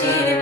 seated